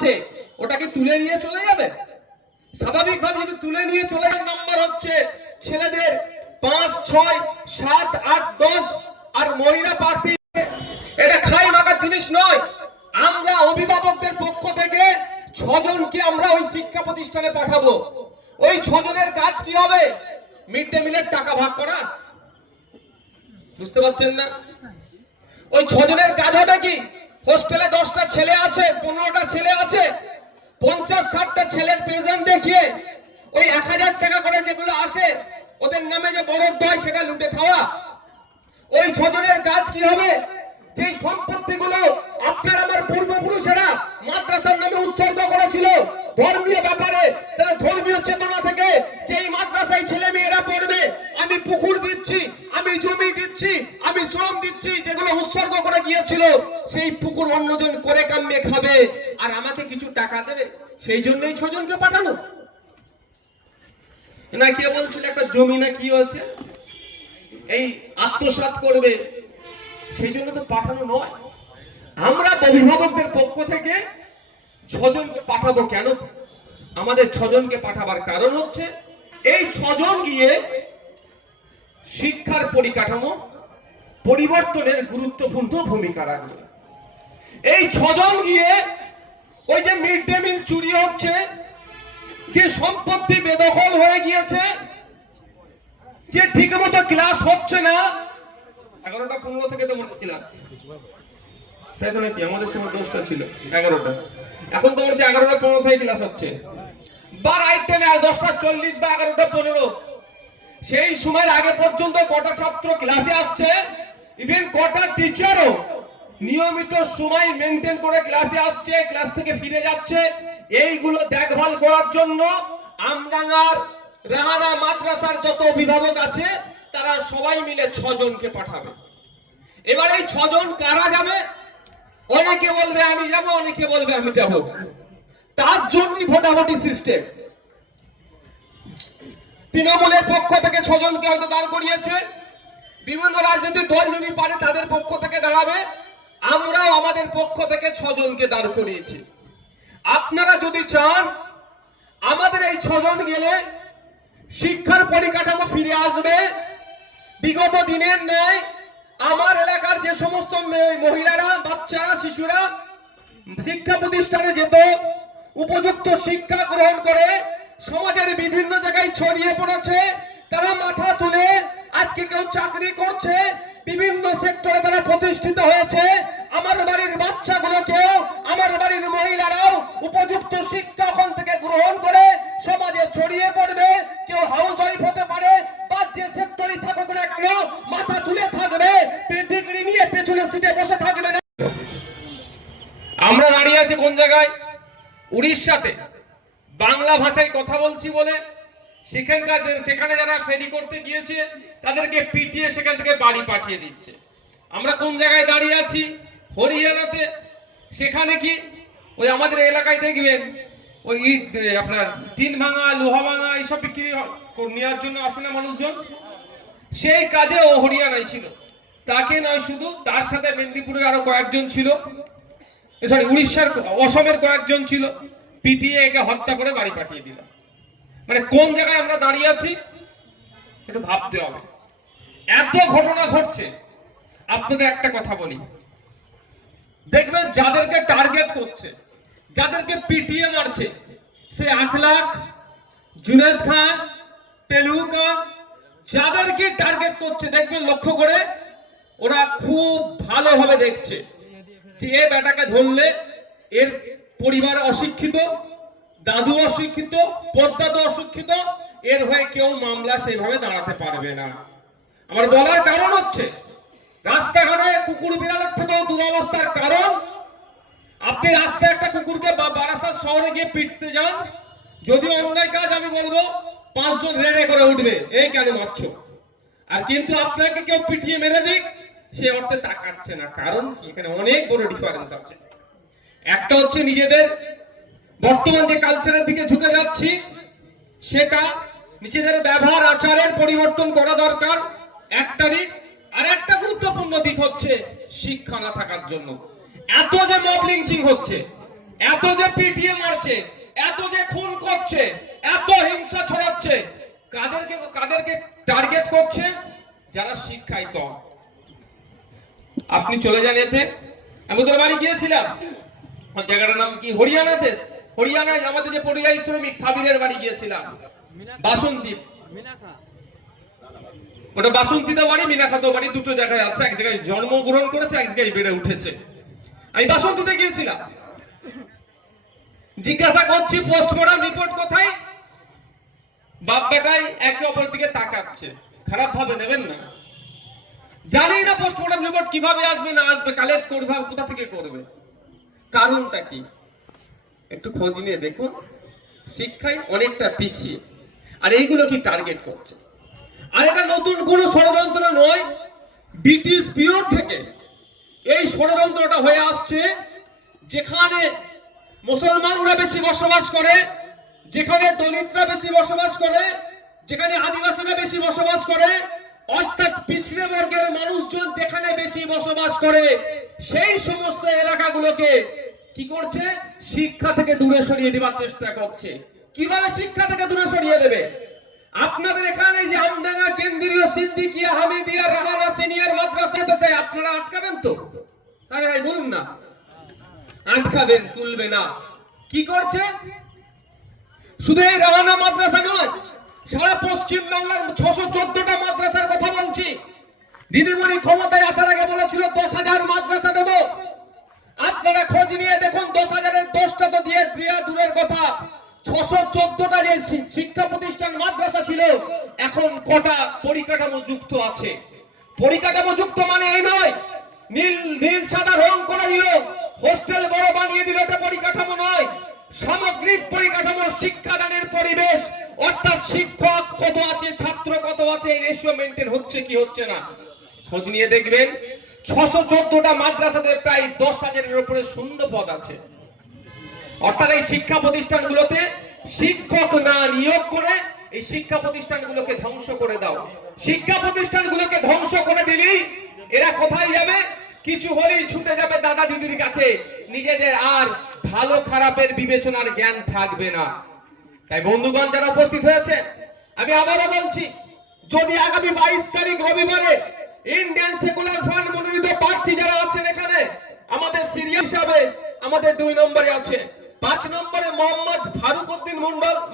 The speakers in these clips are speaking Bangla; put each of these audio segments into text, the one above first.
আছে ওটাকে তুলে নিয়ে চলে যাবে? স্বাভাবিকভাবে যদি তুলে নিয়ে চলে যাওয়ার নাম্বার হচ্ছে ছেলেদের 5, 6, 7, 8, 10 আর মহিলা প্রার্থী, এটা খাই মাখার জিনিস নয়। আমরা অভিভাবকদের পক্ষ থেকে 6 জনকে আমরা ওই শিক্ষা প্রতিষ্ঠানে পাঠাবো। ওই 6 জনের কাজ কি হবে? মিড ডে মিলের টাকা ভাগ করা। বুঝতে পারছেন না? ওই 6 জনের কাজ হবে কি? হোস্টেলে 10টা ছেলে আছে, 15টা ছেলে আছে, 50-60টা ছেলের প্রেজেন্ট দেখিয়ে ওই 1000 টাকা করে যেগুলো আসে ওদের নামে যে বরাদ্দ হয় সেটা লুটে খাওয়া। ওই 6 জনের কাজ কি হবে? যে সম্পত্তিগুলো আপনার আমার পূর্বপুরুষেরা মাদ্রাসার নামে উৎসর্গ করেছিল ধর্মীয় ব্যাপারে, তারা ধর্মীয় চেতনা থেকে যেই মাদ্রাসায় ছেলে মেয়েরা পড়বে, আমি পুকুর দিচ্ছি, আমি জমি দিচ্ছি, আমি শ্রম দিচ্ছি, যেগুলো উৎসর্গ করে গিয়েছিল সেই পুকুর অন্যজন করে কামিয়ে খাবে আর আমাকে কিছু টাকা দেবে, সেই জন্যই 6 জনকে পাঠানো। না কে বলছিল একটা জমি না কি হচ্ছে এই আত্মসাৎ করবে, সেই জন্য তো পাঠানো নয়। আমরা অভিভাবকদের পক্ষ থেকে 6 জনকে পাঠাবো। কেন আমাদের 6 জনকে পাঠাবার কারণ হচ্ছে এই 6 জন গিয়ে শিক্ষার পরিকাঠামো পরিবর্তনের গুরুত্বপূর্ণ ভূমিকা রাখবে। এই 6 জন গিয়ে ওই যে মিড ডে মিল চুরি হচ্ছে, যে সম্পত্তি বেদখল হয়ে গিয়েছে, যে ঠিকমতো ক্লাস হচ্ছে না, 11টা 15 থেকে তো ক্লাস, তাই তো নাকি? আমাদের সময় 10টা ছিল, 11টা, এখন তো হচ্ছে 11টা 15 থেকে ক্লাস হচ্ছে, বা রাইট টাইমে 10টা 40 বা 11টা 15। সেই সময়ের আগে পর্যন্ত কটা ছাত্র ক্লাসে আসছে, ইভেন কটা টিচারও নিয়মিত সময় মেনটেন করে ক্লাসে আসছে, ক্লাস থেকে ফিরে যাচ্ছে, এইগুলো দেখভাল করার জন্য আমডাঙ্গার রাহানা মাদ্রাসার যত অভিভাবক আছে তারা সবাই মিলে 6 জনকে পাঠাবে। এবার এই 6 জন কারা যাবে? অনেকে বলবে আমি যাব, অনেকে বলবে আমি যাব। তার জন্যই ভোটাভুটি সিস্টেম। তৃণমূলের পক্ষ থেকে 6 জনকে হয়তো দাঁড় করিয়েছে, বিভিন্ন রাজনৈতিক দল যদি পারে তাদের পক্ষ থেকে দাঁড়াবে, আমরাও আমাদের পক্ষ থেকে 6 জনকে দাঁড় করিয়েছি। আপনারা যদি চান আমাদের এই 6 জন গেলে শিক্ষার পরিকাঠামো ফিরে আসবে, বিগত দিনের ন্যায় আমার এলাকার যে সমস্ত মহিলারা, বাচ্চারা, শিশুরা শিক্ষা প্রতিষ্ঠানে যেত, উপযুক্ত শিক্ষা গ্রহণ করে সমাজের বিভিন্ন জায়গায় ছড়িয়ে পড়েছে, তারা মাথা তুলে আজকে কেউ চাকরি করছে, বিভিন্ন সেক্টরে তারা প্রতিষ্ঠিত হয়েছে। আমার বাড়ির বাচ্চাগুলোকেও, আমার বাড়ির মহিলারাও উপযুক্ত শিক্ষা ওখান থেকে গ্রহণ করে সমাজে ছড়িয়ে পড়বে। কেউ হাউস ওয়াইফ হতে পারে, বা যে সেক্টরে থাকুক না কেন মাথা তুলে থাকবে, ডিগ্রি নিয়ে পেছনে সিটে বসে থাকবে না। আমরা দাঁড়িয়ে আছি কোন জায়গায়? উড়িষ্যাতে। বাংলা ভাষায় কথা বলছি বলে সেখানে যারা ফেরি করতে গিয়েছে তাদেরকে পিটিয়ে সেখান থেকে বাড়ি পাঠিয়ে দিচ্ছে। আমরা কোন জায়গায় দাঁড়িয়ে আছি? হরিয়ানাতে। সেখানে কি ওই আমাদের এলাকায় দেখবেন ওই ইট, আপনার টিন ভাঙা, লোহা ভাঙা এইসব বিক্রি নেওয়ার জন্য আসে না মানুষজন, সেই কাজে ও হরিয়ানায় ছিল। তাকে নয় শুধু, তার সাথে মেদিনীপুরের আরো কয়েকজন ছিল, সরি উড়িষ্যার, অসমের কয়েকজন ছিল, পিটিয়ে একে হত্যা করে বাড়ি পাঠিয়ে দিল। মানে কোন জায়গায় আমরা দাঁড়িয়ে আছি একটু ভাবতে হবে। এত ঘটনা ঘটছে। আপনাদের একটা কথা বলি, দেখবেন যাদেরকে টার্গেট করছে, যাদেরকে পিটিয়ে মারছে, সে আখলাক, জুনেদ খান, তেলুগু খান, যাদেরকে টার্গেট করছে দেখবেন লক্ষ্য করে ওরা খুব ভালোভাবে দেখছে যে এ বেটাকে ধরলে এর পরিবার অশিক্ষিত, দাদু অশিক্ষিত, পরদাদু অশিক্ষিত, এর হয়ে কেউ মামলা সেইভাবে দাঁড়াতে পারবে না। আমার বলার কারণ হচ্ছে রাস্তাঘাটে কুকুর বিড়ালের থেকেও দুরবস্থার কারণ, আপনি রাস্তায় একটা কুকুরকে বারাসাত শহরে গিয়ে পিটতে যান, যদি অন্যায় কাজ আমি বলবো 5 জন রেড়ে করে উঠবে, এই কেন মারছো? আর কিন্তু আপনাকে কেউ পিটিয়ে মেরে দিক, সে অর্থে তাকাচ্ছে না। কারণ এখানে অনেক বড় ডিফারেন্স আছে। একটা হচ্ছে নিজেদের বর্তমান যে কালচারের দিকে ঝুঁকে যাচ্ছি, সেটা নিজেদের ব্যবহার আচারের পরিবর্তন করা দরকার একটা দিক। আর একটা গুরুত্বপূর্ণ দিক হচ্ছে শিক্ষা না থাকার জন্য এত যে মব লিঞ্চিং হচ্ছে, এত যে পিটিয়ে মারছে, এত যে খুন করছে, এত হিংসা ছড়াচ্ছে, কাদেরকে টার্গেট করছে? যারা শিক্ষায় কম। আপনি চলে যান এতে। আমি ওদের বাড়ি গিয়েছিলাম, জায়গাটার নাম কি, হরিয়ানা দেশ। হরিয়ানায় আমাদের যে পরিযায়ী শ্রমিক সাবিরের বাড়ি গিয়েছিলাম, বাসন্তী। ওটা বাসন্তীতে বাড়ি, মিনাখাতে বাড়ি, দুটো জায়গায় আছে। এক জায়গায় জন্মগ্রহণ করেছে, এক জায়গায় বেড়ে উঠেছে। আমি বাসন্তীতে গিয়েছিলাম, জিজ্ঞাসা করছি পোস্টমর্টম রিপোর্ট কোথায়? বাপ বেটাই একে অপরের দিকে তাকাচ্ছে। খারাপ ভাবে নেবেন না, জানি না পোস্টমর্টম রিপোর্ট কিভাবে আসবে না আসবে, কালেক্ট করবে, কোথা থেকে করবে, কারণটা কি একটু খোঁজ নিয়ে দেখুন। শিক্ষায় অনেকটা পিছিয়ে, আর এইগুলো কি টার্গেট করছে। আর এটা নতুন কোনো ষড়যন্ত্র নয়, ব্রিটিশ পিরিয়ড থেকে এই ষড়যন্ত্রটা হয়ে আসছে। যেখানে মুসলমানরা বেশি বসবাস করে, যেখানে দলিতরা বেশি বসবাস করে, যেখানে আদিবাসীরা বেশি বসবাস করে, অর্থাৎ পিছড়ে বর্গের মানুষজন যেখানে বেশি বসবাস করে, সেই সমস্ত এলাকাগুলোকে কি করছে? শিক্ষা থেকে দূরে সরিয়ে দেওয়ার চেষ্টা করছে। কিভাবে শিক্ষা থেকে দূরে সরিয়ে দেবে? আপনাদের এখানে যে আমডাঙ্গা কেন্দ্রীয় সিদ্দিকিয়া হামিদিয়া রাহানা সিনিয়র মাদ্রাসাতে চাই, আপনারা আটকাবেন তো? আরে ভাই বলুন না, আটকাবেন, তুলবে না। কি করছে? শুধু এই রাহানা মাদ্রাসা নয়, সারা পশ্চিম বাংলার 614টা মাদ্রাসার কথা বলছি। দিদিমণি ক্ষমতায় আসার আগে বলেছিল 10,000 মাদ্রাসা দেব। আপনারা খোঁজ নিয়ে দেখুন, 10,000-এর 10টা তো দিয়ে দূরের কথা, 614টা যে শিক্ষা প্রতিষ্ঠান মাদ্রাসা ছিল, এখন কটা পরিকাঠামো যুক্ত আছে? পরিকাঠামো যুক্ত মানে এই নয় নীল সাদা রং করে দিল, হোস্টেল বড় বানিয়ে দিল, এটা পরিকাঠামো নয়। সামগ্রিক পরিকাঠামো, শিক্ষাদানের পরিবেশ, অর্থাৎ শিক্ষক কত আছে, ছাত্র কত আছে, এই রেশিও মেইনটেইন হচ্ছে কি হচ্ছে না, খোঁজ নিয়ে দেখবেন। 614টা মাদ্রাসাতে প্রায় 10,000-এর উপরে শূন্য পদ আছে। অর্থাৎ এই শিক্ষা প্রতিষ্ঠানগুলোতে শিক্ষক না নিয়োগ করে এই শিক্ষা প্রতিষ্ঠানগুলোকে ধ্বংস করে দাও। শিক্ষা প্রতিষ্ঠানগুলোকে ধ্বংস করে দিলেই এরা কোথায় যাবে? কিছু হলেই ছুটে যাবে দাদা দিদির কাছে, নিজেদের আর ভালো খারাপের বিবেচনার জ্ঞান থাকবে না। তাই বন্ধুগণ যারা উপস্থিত হয়েছে, আমি আবারও বলছি, যদি আগামী 22 তারিখ রবিবারে ইন্ডিয়ান সেকুলার ফ্রন্ট মনোনীত প্রার্থী যারা আছেন এখানে, আমাদের সিরিয়াল হিসাবে আমাদের 2 নম্বরে আছে, 5 নম্বরে মোহাম্মদ ফারুকউদ্দিন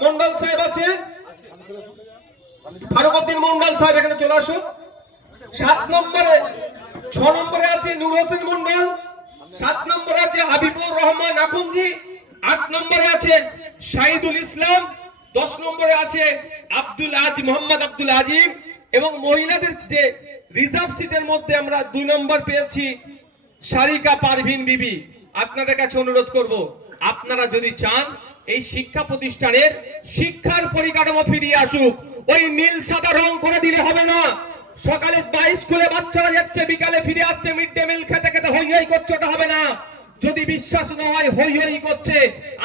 মন্ডল সাহেব আছেন। ফারুকউদ্দিন মন্ডল সাহেব এখানে চলে আসুন। 6 নম্বরে আছে নূর হোসেন মন্ডল, 7 নম্বরে আছে হাবিবুর রহমান আখুনজি, 8 নম্বরে আছে শাহিদুল ইসলাম, 10 নম্বরে আছে মোহাম্মদ আব্দুল আজিম, এবং মহিলাদের যে রিজার্ভ সিটের মধ্যে আমরা 2 নম্বর পেয়েছি সারিকা পারভিন বিবি। আপনাদের কাছে অনুরোধ করব, আপনারা যদি চান এই শিক্ষা প্রতিষ্ঠানের শিক্ষার পরিকাঠামো ফিরিয়ে আসুক, ওই নীল সাদা রং করে দিলে হবে না। সকালে স্কুলে বাচ্চারা যাচ্ছে, বিকালে ফিরে আসছে, মিড ডে মিল খেতে খেতে হই হই করছে, ওটা হবে না। যদি বিশ্বাস না হয়, হই হই করছে,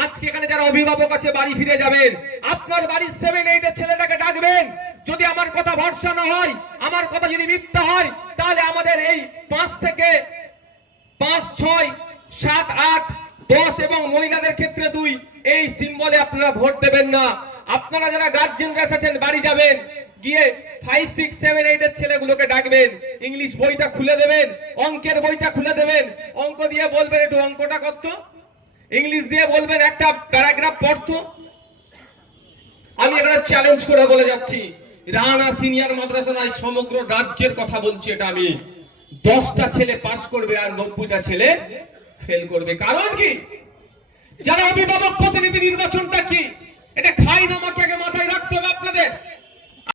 আজকে এখানে যারা অভিভাবক আছে বাড়ি ফিরে যাবেন, আপনার বাড়ির 7-8 এর ছেলেটাকে ডাকবেন। যদি আমার কথা ভরসা না হয়, আমার কথা যদি মিথ্যা হয়, তাহলে আমাদের এই 5 থেকে 5, 6, 7, 8, 10 এবং মহিলাদের ক্ষেত্রে 2 এই সিম্বলে আপনারা ভোট দেবেন না। আপনারা যারা গার্জিয়ানরা আছেন বাড়ি যাবেন, গিয়ে 5, 6, 7, 8 এর ছেলেগুলোকে ডাকবেন, ইংলিশ বইটা খুলে দেবেন, অঙ্কের বইটা খুলে দেবেন, অঙ্ক দিয়ে বলবেন একটু অঙ্কটা করতো, ইংলিশ দিয়ে বলবেন একটা প্যারাগ্রাফ পড়তো। আমি এখানে চ্যালেঞ্জ করে বলে যাচ্ছি, রানা সিনিয়র মাদ্রাসা নয়, সমগ্র রাজ্যের কথা বলছি, এটা আমি 10টা ছেলে পাস করবে আর 90টা ছেলে ফেল করবে। কারণ কি? যারা অভিভাবক প্রতিনিধি নির্বাচন